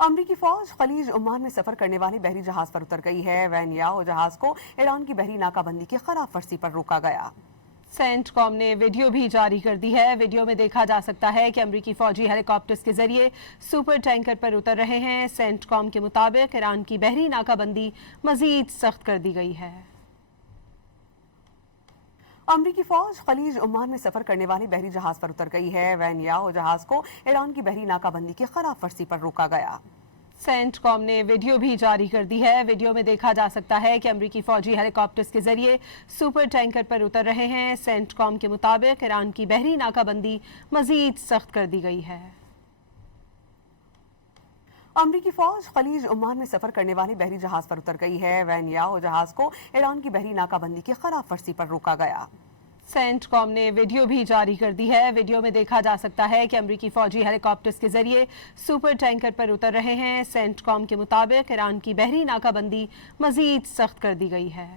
अमरीकी फौज खलीज ओमान में सफर करने वाले बहरी जहाज पर उतर गई है। वैन याओ जहाज को ईरान की बहरी नाकाबंदी की खिलाफ वर्जी पर रोका गया। सेंटकॉम ने वीडियो भी जारी कर दी है। वीडियो में देखा जा सकता है कि अमरीकी फौजी हेलीकॉप्टर्स के जरिए सुपर टैंकर पर उतर रहे हैं। सेंटकॉम के मुताबिक ईरान की बहरी नाकाबंदी मजीद सख्त कर दी गई है। अमरीकी फौज खलीज ओमान में सफर करने वाले बहरी जहाज पर उतर गई है। वैन याओ जहाज को ईरान की बहरी नाकाबंदी की खिलाफ वर्जी पर रोका गया। सेंटकॉम ने वीडियो भी जारी कर दी है। वीडियो में देखा जा सकता है कि अमरीकी फौजी हेलीकॉप्टर्स के जरिए सुपर टैंकर पर उतर रहे हैं। सेंटकॉम के मुताबिक ईरान की बहरी नाकाबंदी मजीद सख्त कर दी गई है। अमरीकी फौज खलीज ओमान में सफर करने वाले बहरी जहाज पर उतर गई है। वैन याओ जहाज को ईरान की बहरी नाकाबंदी की खिलाफ वर्जी पर रोका गया। सेंटकॉम ने वीडियो भी जारी कर दी है। वीडियो में देखा जा सकता है कि अमरीकी फौजी हेलीकॉप्टर्स के जरिए सुपर टैंकर पर उतर रहे हैं। सेंटकॉम के मुताबिक ईरान की बहरी नाकाबंदी मजीद सख्त कर दी गई है।